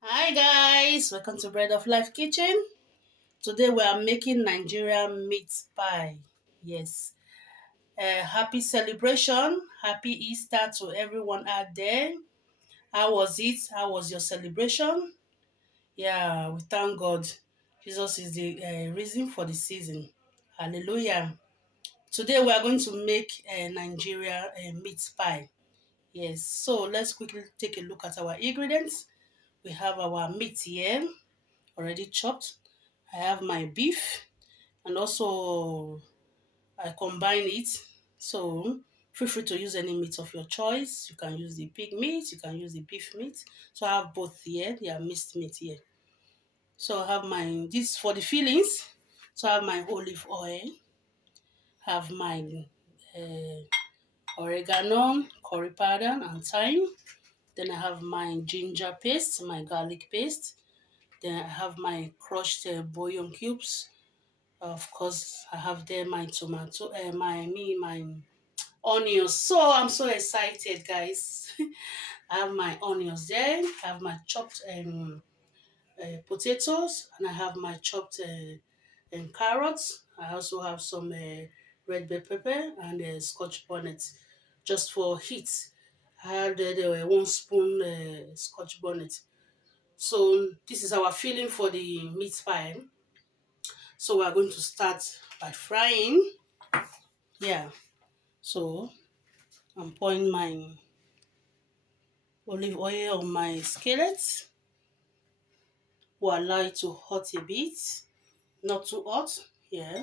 Hi guys, welcome to Bread of Life Kitchen. Today we are making Nigerian meat pie. Yes, happy celebration, happy Easter to everyone out there. How was it? How was your celebration? Yeah, we thank God. Jesus is the reason for the season. Hallelujah. Today we are going to make Nigeria meat pie. Yes, so let's quickly take a look at our ingredients. We have our meat here already chopped. I have my beef and also I combine it. So feel free to use any meat of your choice. You can use the pig meat, you can use the beef meat. So I have both here. They are mixed meat here. So I have my this for the fillings. So I have my olive oil, have my uh, oregano, curry powder, and thyme. Then I have my ginger paste, my garlic paste. Then I have my crushed bouillon cubes. Of course, I have there my tomato, my onions. So I'm so excited, guys. I have my onions there. I have my chopped potatoes, and I have my chopped carrots. I also have some red bell pepper and scotch bonnet, just for heat. I had one spoon scotch bonnet. So this is our filling for the meat pie. So we are going to start by frying. Yeah. So I'm pouring my olive oil on my skillet. We'll allow it to hot a bit, not too hot. Yeah.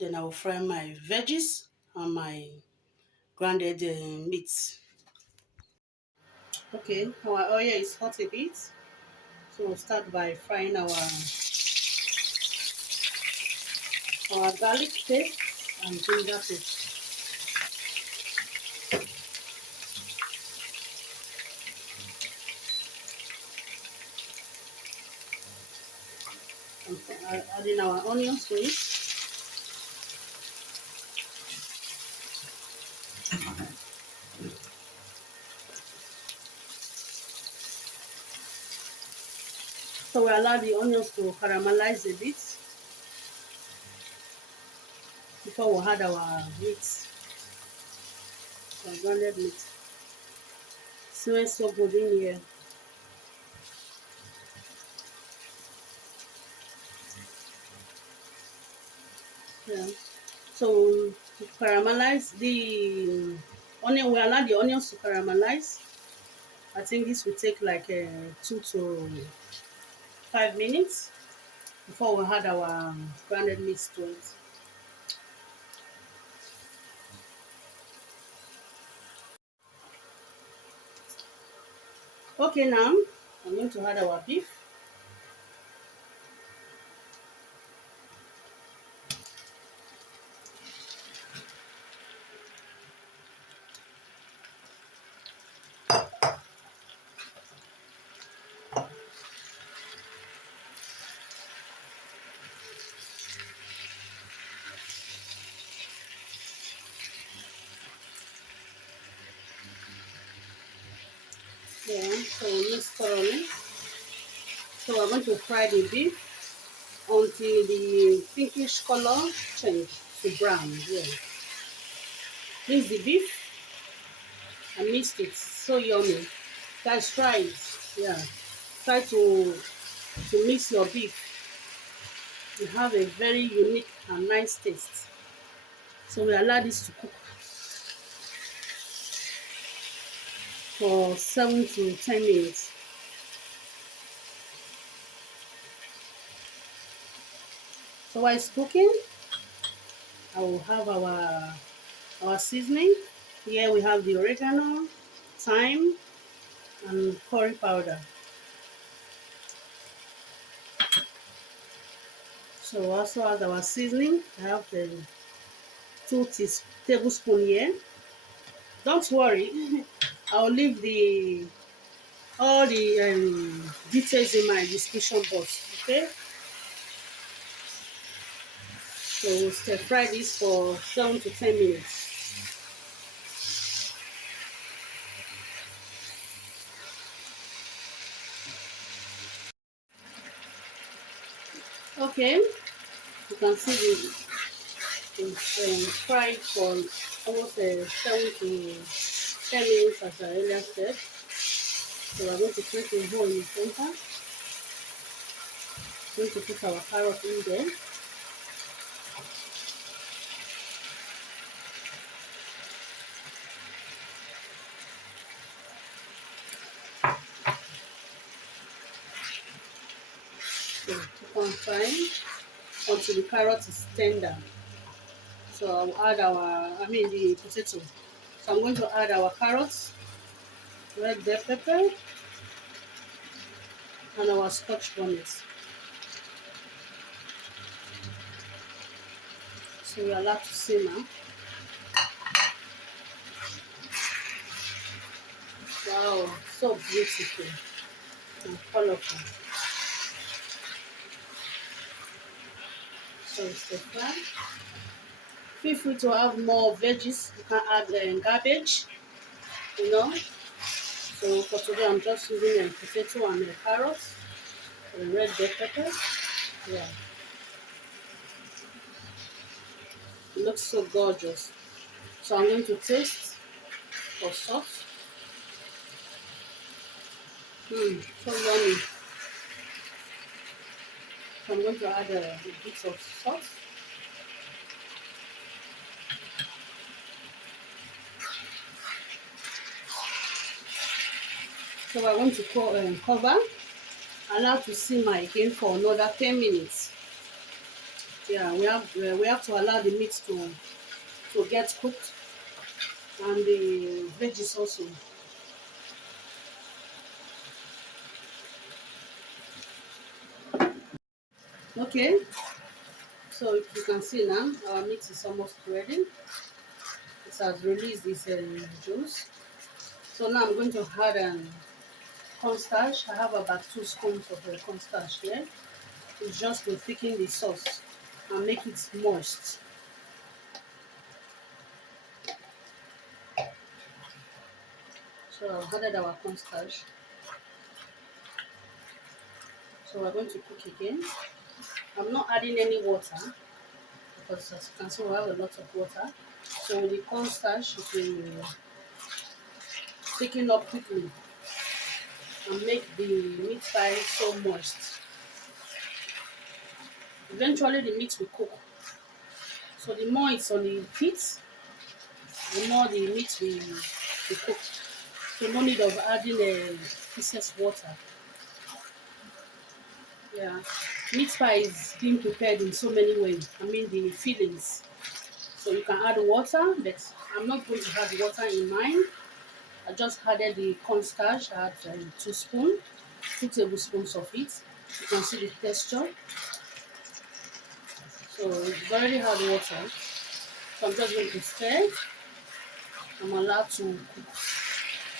Then I will fry my veggies and my grounded meat. Okay, our oil is hot a bit. So we'll start by frying our garlic paste and ginger paste. And adding our onions to it. So we allow the onions to caramelize a bit before we add our meat, our grounded meat. Smells so good in here. Yeah. So to caramelize the onion, we allow the onions to caramelize. I think this will take like 2 to 5 minutes before we add our grounded meat to it. Okay, now I'm going to add our beef. Yeah, so we mix thoroughly. So we're going to fry the beef until the pinkish color change to brown. Yeah. This is the beef. I mixed it. So yummy. Guys, try it. Yeah. Try to mix your beef. You have a very unique and nice taste. So we allow this to cook for 7 to 10 minutes. So while it's cooking, I will have our seasoning. Here we have the oregano, thyme, and curry powder. So we also add our seasoning. I have the 2 tablespoons here. Don't worry, I'll leave the all the details in my description box. Okay, so we'll stir fry this for 7 to 10 minutes. Okay, you can see it's fried for almost 7 to 10 minutes, as I earlier said. So we're going to create a hole in the center. We're going to put our carrot in there. So keep on frying until the carrot is tender. So I'll add the potato. So I'm going to add our carrots, red bell pepper, and our scotch bonnet. So we allow to simmer. Wow, so beautiful and colorful. So it's the fry. Feel free to have more veggies. You can add garbage, you know. So for today, I'm just using potato and carrots, and red bell pepper. Yeah, it looks so gorgeous. So I'm going to taste for salt. So yummy. So I'm going to add a bit of salt. So I want to cover, allow to simmer again for another 10 minutes. Yeah, we have to allow the meat to get cooked, and the veggies also. Okay, so if you can see now, our meat is almost ready. It has released this juice. So now I'm going to add cornstarch. I have about 2 spoons of cornstarch here. It's just to thicken the sauce and make it moist. So I've added our cornstarch. So we're going to cook again. I'm not adding any water because, as you can see, we have a lot of water. So the cornstarch will thicken up quickly and make the meat pie so moist. Eventually the meat will cook. So the more it's on the heat, the more the meat will cook. So no need of adding excess water. Yeah, meat pie is being prepared in so many ways. I mean the fillings. So you can add water, but I'm not going to add water in mine. I just added the cornstarch. I had 2 spoons, 2 tablespoons of it. You can see the texture. So it's already had water. So I'm just going to stir. I'm allowed to cook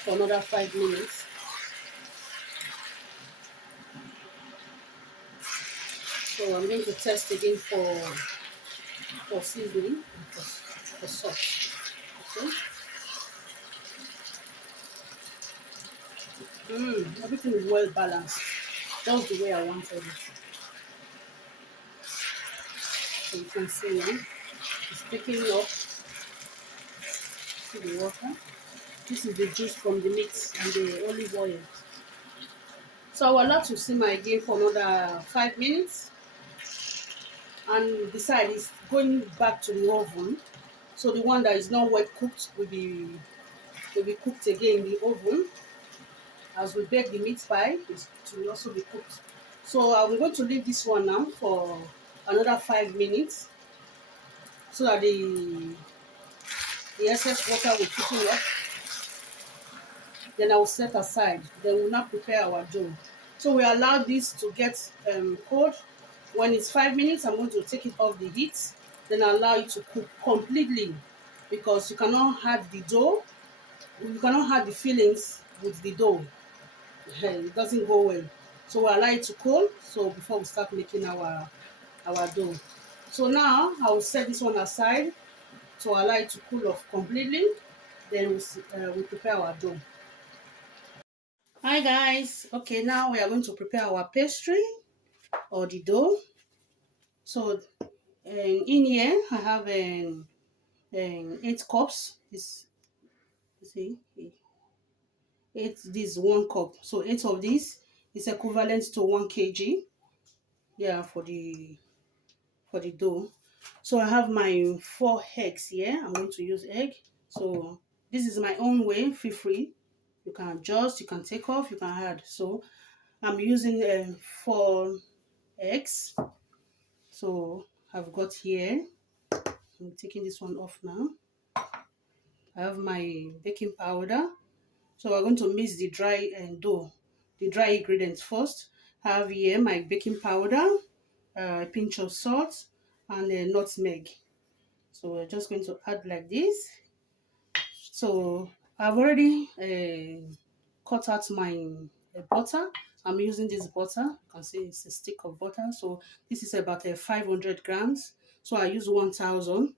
for another 5 minutes. So I'm going to test again for seasoning and for salt. Okay. Everything is well balanced. Just the way I wanted it. So you can see now it's taking up to the water. This is the juice from the meat and the olive oil. So I will allow to simmer again for another 5 minutes. And the side is going back to the oven. So the one that is not well cooked will be cooked again in the oven. As we bake the meat pie, it will also be cooked. So I'm going to leave this one now for another 5 minutes so that the excess water will thicken up. Then I will set aside. Then we'll now prepare our dough. So we allow this to get cold. When it's 5 minutes, I'm going to take it off the heat. Then allow it to cook completely, because you cannot add the dough. You cannot add the fillings with the dough. It doesn't go well. So we allow it to cool. So before we start making our dough. So now I will set this one aside to allow it to cool off completely. Then we prepare our dough. Hi guys. Okay, now we are going to prepare our pastry or the dough. So in here I have 8 cups. This, see, eight, this 1 cup. So 8 of these is equivalent to 1 kg. Yeah, for the dough. So I have my 4 eggs here. I'm going to use egg. So this is my own way. Feel free. You can adjust, you can take off, you can add. So I'm using 4 eggs. So I've got here. I'm taking this one off now. I have my baking powder. So we're going to mix the dry dough, the dry ingredients first. I have here my baking powder, a pinch of salt, and a nutmeg. So we're just going to add like this. So I've already cut out my butter. I'm using this butter. You can see it's a stick of butter. So this is about 500 grams. So I use 1,000.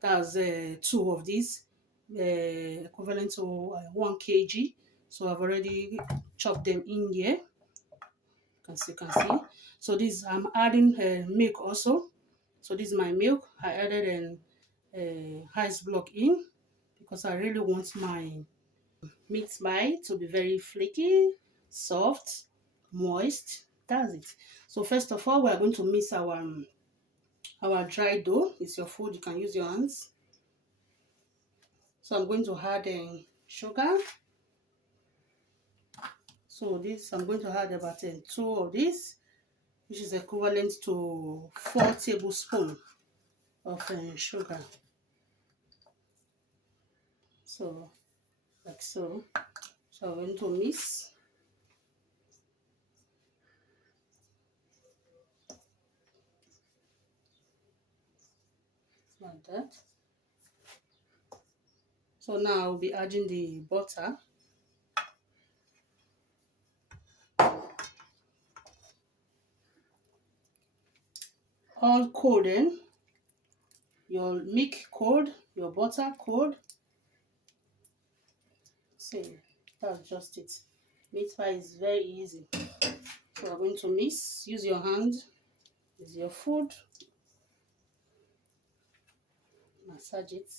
That's 2 of these, equivalent to 1 kg. So I've already chopped them in here. You can see. So this I'm adding milk also. So this is my milk. I added an ice block in because I really want my meat pie to be very flaky, soft, moist. That's it. So first of all, we are going to mix our dry dough. It's your food. You can use your hands. So I'm going to add sugar. So this I'm going to add about 2 of this, which is equivalent to 4 tablespoons of sugar. So like so. So I'm going to mix like that. So now I'll be adding the butter. All cold then. Your milk cold, your butter cold. See, that's just it. Meat pie is very easy. So we're going to mix. Use your hand. This is your food. Massage it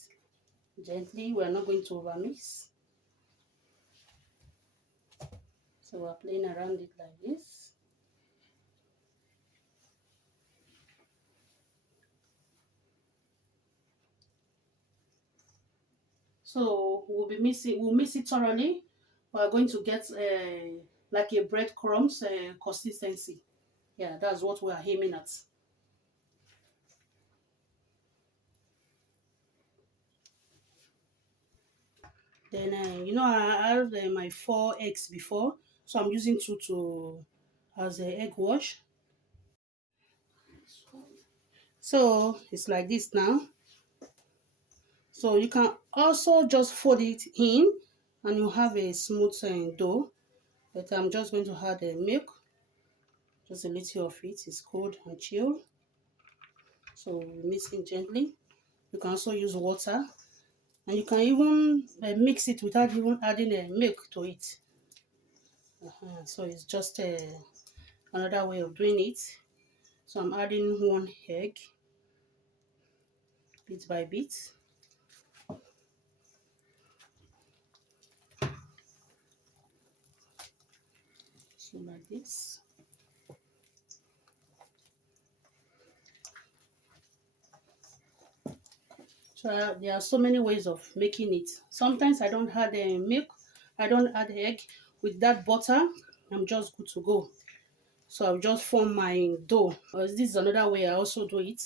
gently. We're not going to overmix. So we're playing around it like this. So we'll mix it thoroughly. We're going to get like a breadcrumbs consistency. Yeah, that's what we are aiming at. Then I had my 4 eggs before, so I'm using 2 to as a egg wash. So it's like this now. So you can also just fold it in, and you have a smooth dough. But I'm just going to add milk, just a little of it. It's cold and chilled. So mix it gently. You can also use water, and you can even mix it without even adding milk to it. So it's just another way of doing it. So I'm adding 1 egg bit by bit. So like this. So there are so many ways of making it. Sometimes I don't add milk, I don't add egg. With that butter, I'm just good to go. So I'll just form my dough. This is another way I also do it.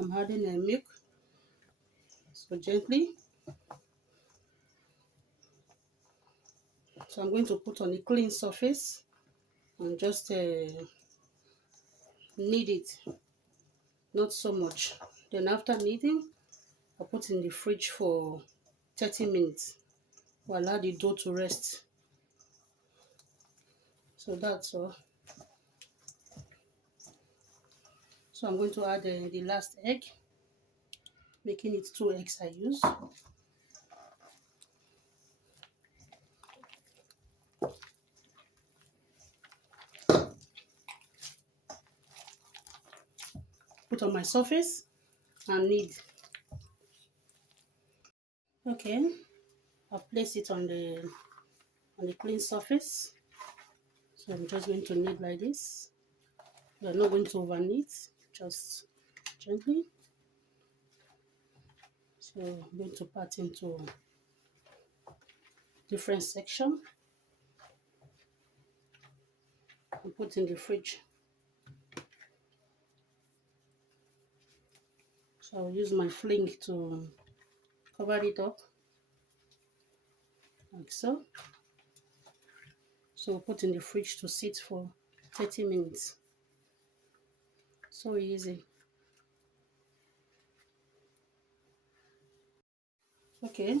I'm adding milk, so gently. So I'm going to put on a clean surface and just knead it, not so much. Then after kneading, I put in the fridge for 30 minutes. We'll allow the dough to rest. So that's all. So I'm going to add the last egg, making it 2 eggs I use. put on my surface and knead. Okay, I'll place it on the clean surface. So I'm just going to knead like this. We're not going to over knead, just gently. So I'm going to part into different section and put in the fridge. So I'll use my fling to cover it up like so. So put in the fridge to sit for 30 minutes. So easy. Okay,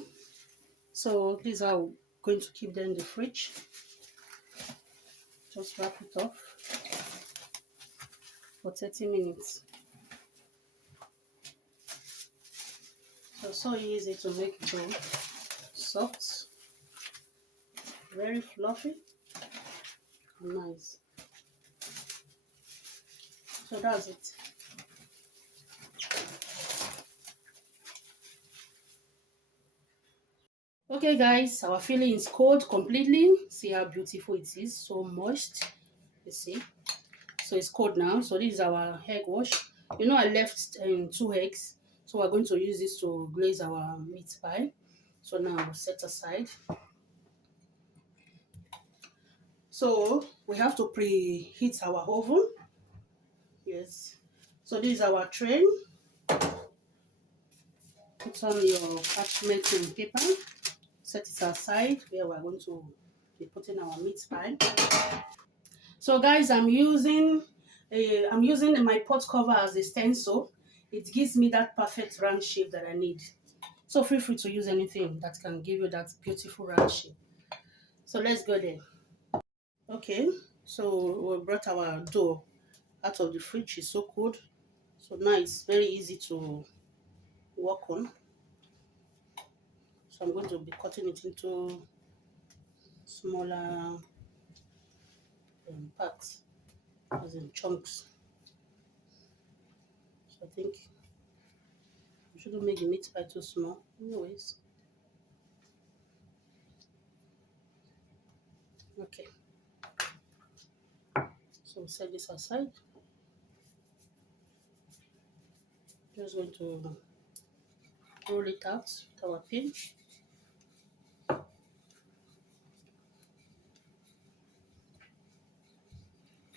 so this is how I'm going to keep them in the fridge. Just wrap it off for 30 minutes. So easy to make dough. Soft, very fluffy, nice. So that's it. Okay guys, our filling is cold completely. See how beautiful it is, so moist. You see, so it's cold now. So this is our egg wash. You know, I left 2 eggs, so we're going to use this to glaze our meat pie. So now we'll set aside. So we have to preheat our oven. Yes, so this is our tray. Put on your parchment paper, set it aside where we're going to be putting our meat pie. So guys, I'm using my pot cover as a stencil. It gives me that perfect round shape that I need. So feel free to use anything that can give you that beautiful round shape. So let's go there. Okay, so we brought our dough out of the fridge. It's so cold. So now it's very easy to work on. So I'm going to be cutting it into smaller parts, as in chunks. So I think we shouldn't make the meat pie too small. Anyways, okay. So set this aside. Just going to roll it out with our pin.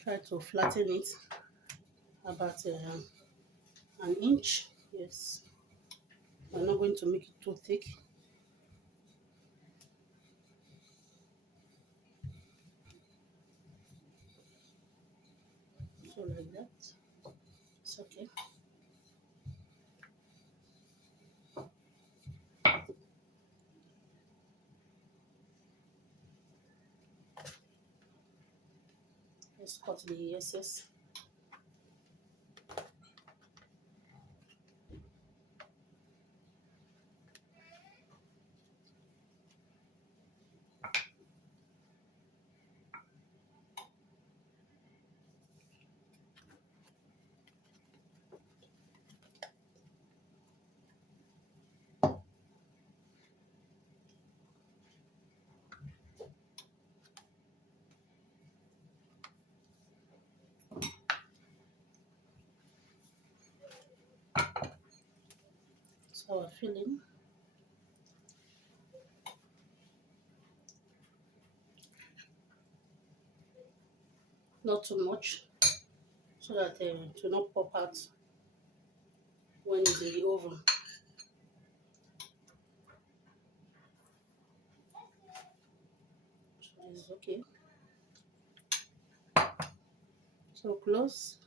Try to flatten it about an inch. Yes, we're not going to make it too thick. So like that. It's okay. Let's cut the excess. So our filling. Not too much, so that it will not pop out when it's in the oven. So it's okay. So close.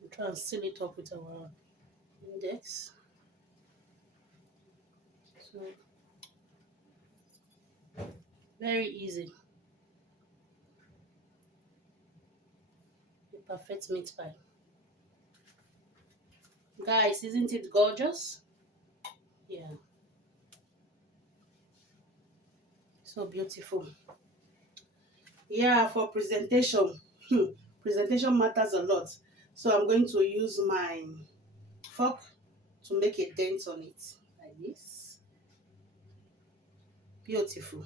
We try and seal it up with our index. So very easy. The perfect meat pie. Guys, isn't it gorgeous? Yeah. So beautiful. Yeah, for presentation. Presentation matters a lot. So I'm going to use my fork to make a dent on it. Like this. Beautiful.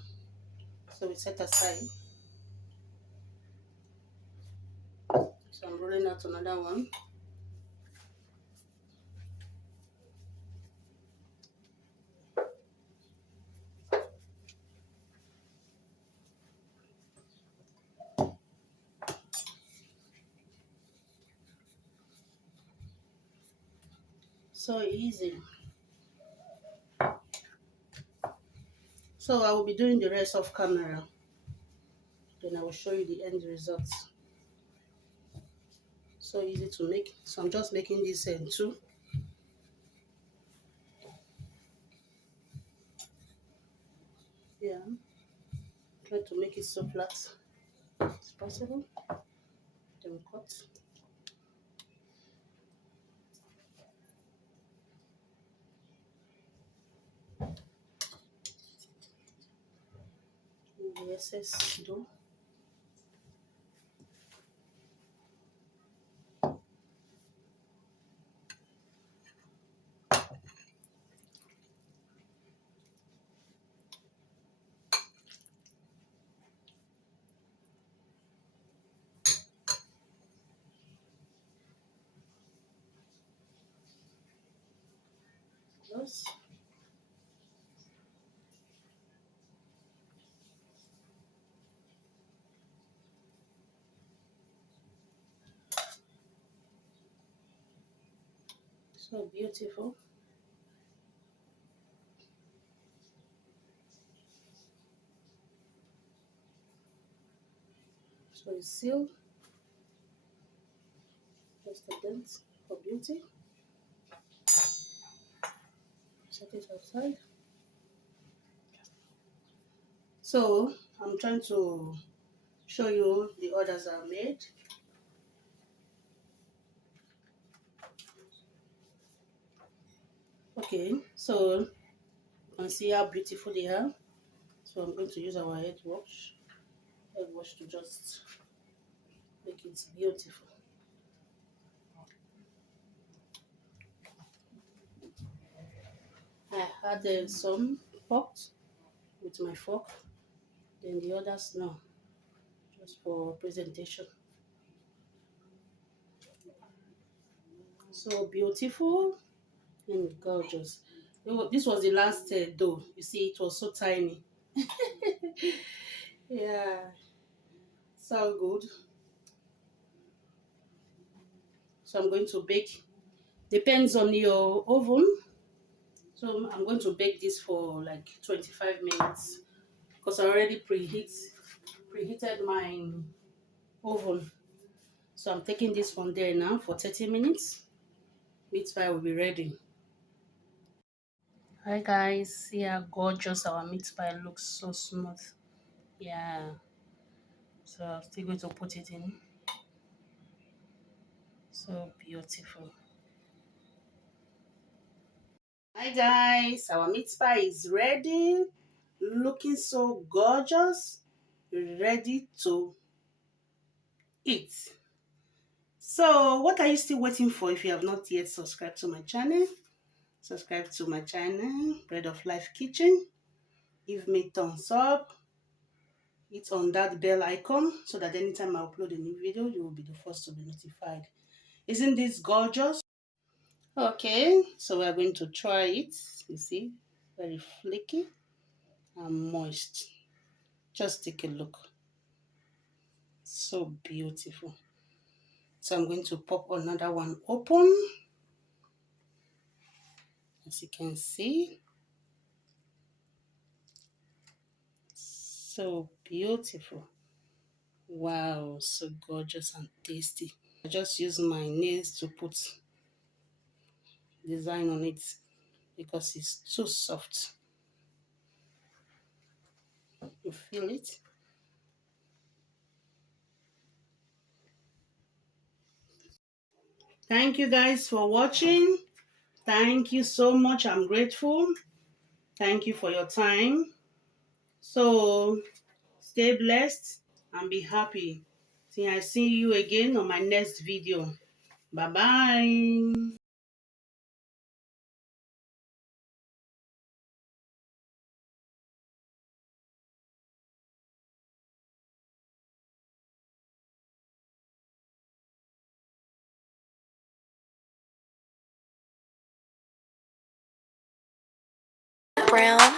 So we set aside. So I'm rolling out another one. So easy. So I will be doing the rest of camera. Then I will show you the end results. So easy to make. So I'm just making this end too. Yeah. Try to make it so flat as possible. Then cut. The excess dough. Close. So beautiful. So it's sealed. Just a dent for beauty. Set it aside. So I'm trying to show you the others I made. Okay, so you can see how beautiful they are. So I'm going to use our head wash to just make it beautiful. I had some popped with my fork, then the others no, just for presentation. So beautiful and gorgeous. This was the last dough. You see, it was so tiny. Yeah, so good. So I'm going to bake. Depends on your oven. So I'm going to bake this for like 25 minutes because I already preheated my oven. So I'm taking this from there now for 30 minutes. Meat pie will be ready. Hi guys, see how gorgeous our meat pie looks, so smooth. Yeah. So I'm still going to put it in. So beautiful. Hi guys, our meat pie is ready. Looking so gorgeous. Ready to eat. So what are you still waiting for if you have not yet subscribed to my channel? Subscribe to my channel, Bread of Life Kitchen. Give me thumbs up. Hit on that bell icon so that anytime I upload a new video, you will be the first to be notified. Isn't this gorgeous? Okay, so we're going to try it. You see, very flaky and moist. Just take a look. So beautiful. So I'm going to pop another one open. As you can see. So beautiful. Wow, so gorgeous and tasty. I just use my nails to put design on it because it's too soft. You feel it? Thank you guys for watching. Thank you so much. I'm grateful. Thank you for your time. So stay blessed and be happy. Till I see you again on my next video. Bye bye. Brown.